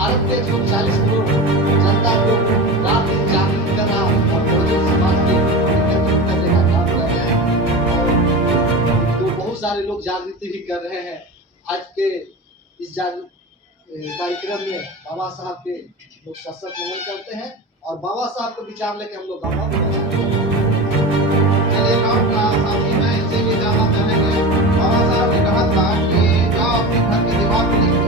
भारत के 140 करोड़ जनता को रात दिन जागृत करना और बहुजन समाज के एकत्रित करने का काम कर रहे हैं। तो बहुत सारे लोग जागृति भी कर रहे हैं। आज के इस कार्यक्रम में बाबा साहब के लोग सशक्त नमन करते हैं और बाबा साहब के विचार लेके हम लोग गाँव में इससे भी जानना चाहेंगे। बाबा साहब ने कहा था कि जाओ अपने घर की दीवार पर लिखो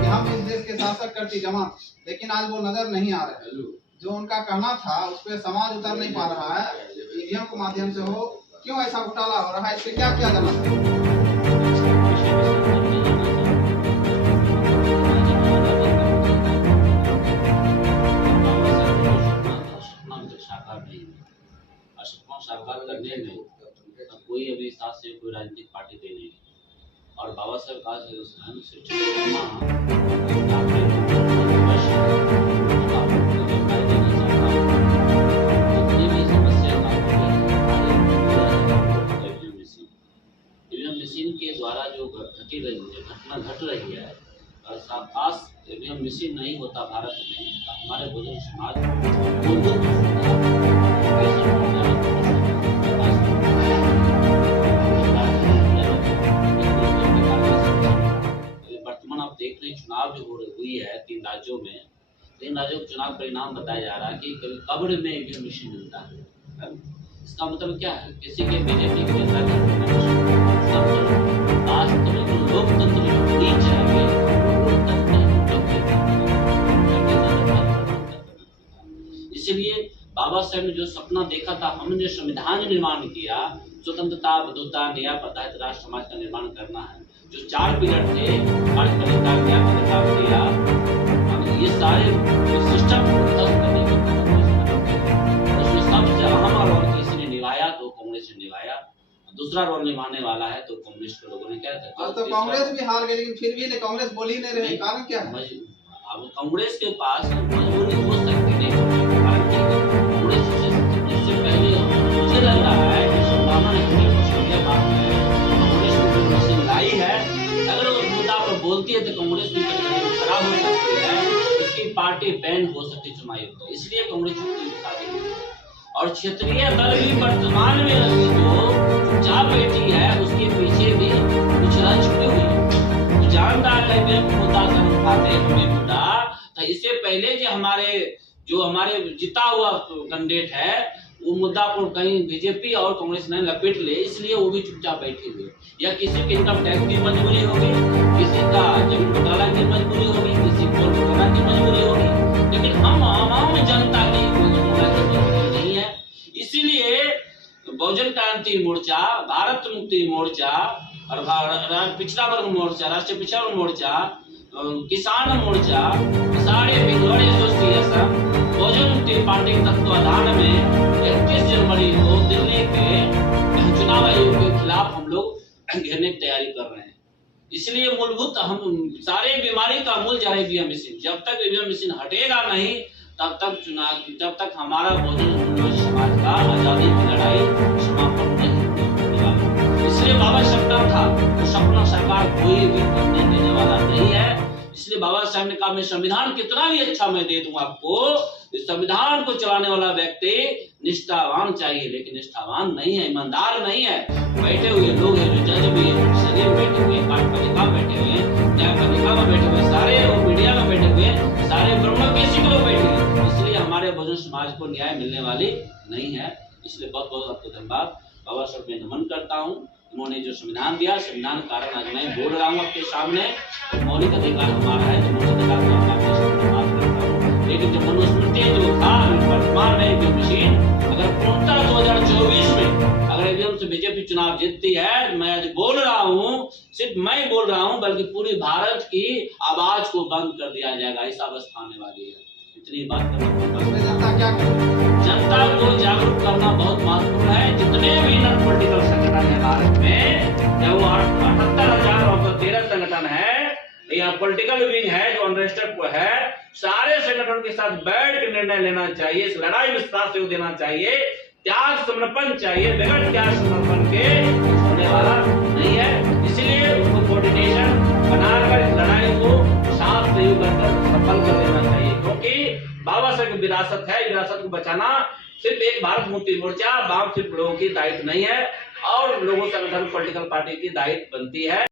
कि हम इस देश के शासक करती जमात, लेकिन आज वो नजर नहीं आ रहे। जो उनका कहना था उस पर समाज उतर नहीं पा रहा है। ईवीएम के माध्यम से हो, क्यों ऐसा घोटाला हो रहा है, इससे क्या किया जाना चाहिए? साकार करने में कोई अभी साथ से कोई राजनीतिक पार्टी दे नहीं और बाबा साहब का मशीन के द्वारा जो घटना घट रही है और खास ईवीएम मशीन नहीं होता भारत में तो हमारे बहुजन समाज चुनाव जो हुई है 3 राज्यों में, 3 राज्यों का चुनाव परिणाम बताया जा रहा है कि कभी कब्र में ईवीएम मशीन मिलता है। इसका मतलब क्या है? किसी के बीजेपी के नेता लोकतंत्र नीच है। इसलिए बाबा साहब ने जो सपना देखा था, हमने जो संविधान निर्माण किया, स्वतंत्रता, बंधुता, न्याय, पदार्थ, राष्ट्र समाज का निर्माण करना है। जो 4 पिलर थे, ये सारे सिस्टम करने की उसमें सबसे अहम रोल किसी ने निभाया तो कांग्रेस ने निभाया। दूसरा रोल निभाने वाला है तो कम्युनिस्ट के लोगों ने क्या किया। तो कांग्रेस भी हार गई, लेकिन फिर भी कांग्रेस बोल ही नहीं रही। कारण क्या है? अब कांग्रेस के पास मजबूरी हो सकती नहीं, कांग्रेस इससे पहले मुझे लग रहा है कि संभावना कांग्रेस की मशीन लाई है। अगर उस मुद्दा पर बोलती है तो कांग्रेस भी खराब हो सकती है, इसकी पार्टी बैन हो सकती है चुनाव आयोग। इसलिए कांग्रेस चुप्पी दिखा रही है और क्षेत्रीय दल भी वर्तमान में जो चाप बैठी है उसके पीछे भी कुछ राज छुपी हुई है। जानदार मुद्दा कर उठाते हुए मुद्दा तो इससे पहले जो हमारे जीता हुआ कैंडिडेट है वो मुद्दा को कहीं बीजेपी और कांग्रेस ने लपेट ले, इसलिए वो भी चुपचाप बैठे हुए। या किसी की इनकम टैक्स की मजबूरी होगी, किसी का जमीन घोटाला की मजबूरी होगी, किसी को घोटाला की मजबूरी होगी, लेकिन हम आम जनता की मजबूरी नहीं है। इसीलिए बहुजन क्रांति मोर्चा, भारत मुक्ति मोर्चा और पिछड़ा वर्ग मोर्चा, राष्ट्रीय पिछड़ा वर्ग मोर्चा, किसान मोर्चा, सारे बिगड़े एसोसिएशन बहुजन मुक्ति पार्टी के तत्वाधान में 31 जनवरी को दिल्ली के चुनाव आयोग के खिलाफ हम लोग घेरने की तैयारी कर रहे हैं। इसलिए मूलभूत हम सारे बीमारी का मूल जड़ ईवीएम मशीन। जब तक ईवीएम मशीन हटेगा नहीं तब तक हमारा बहुजन समाज का आजादी की लड़ाई समापन नहीं होगा। इसलिए बाबा सपना था तो सपना सरकार कोई भी करने देने वाला नहीं है। इसलिए बाबा साहब ने कहा मैं संविधान कितना भी अच्छा मैं दे दूं आपको, इस संविधान को चलाने वाला व्यक्ति निष्ठावान चाहिए, लेकिन निष्ठावान नहीं है, ईमानदार नहीं है। बैठे हुए लोग हैं जो जज भी सदन में बैठे हुए, कार्यपालिका में बैठे हुए, न्यायपालिका में बैठे हुए, सारे मीडिया में बैठे हुए, सारे ब्रह्मकेशी को बैठे हुए। इसलिए हमारे बहुजन समाज को न्याय मिलने वाली नहीं है। इसलिए बहुत बहुत आपको धन्यवाद। बाबा साहब मैं नमन करता हूँ। उन्होंने जो संविधान दिया, संविधान के कारण आज मैं बोल रहा हूँ आपके सामने। मौलिक अधिकार हमारा है, तो मौलिक अधिकार को आपके सामने बात करता हूँ। लेकिन जो मनुस्मृति जो था वर्तमान में जो मशीन अगर पूर्णतः 2024 में अगर ईवीएम से बीजेपी चुनाव जीतती है, मैं आज बोल रहा हूँ, सिर्फ मैं बोल रहा हूँ बल्कि पूरी भारत की आवाज को बंद कर दिया जाएगा। ऐसा अवस्था आने वाली है। इतनी बात जनता को जागरूक करना बहुत महत्वपूर्ण है। जितने भी नॉन पॉलिटिकल संगठन है भारत में, चाहे वो 78,913 संगठन है या पॉलिटिकल विंग है जो अनरजिस्टर्ड है, सारे संगठन के साथ बैठ कर निर्णय लेना चाहिए। इस लड़ाई में साथ सहयोग देना चाहिए, त्याग समर्पण चाहिए। बगैर त्याग समर्पण के होने वाला नहीं है। इसलिए उनको कोऑर्डिनेशन बनाकर इस लड़ाई को साथ एमओयू कर सफल कर लेना चाहिए, क्योंकि बाबा साहब की विरासत है, विरासत को बचाना सिर्फ एक भारत मुक्ति मोर्चा, बाम सिर्फ लोगों की दायित्व नहीं है और लोगों संगठन पॉलिटिकल पार्टी की दायित्व बनती है।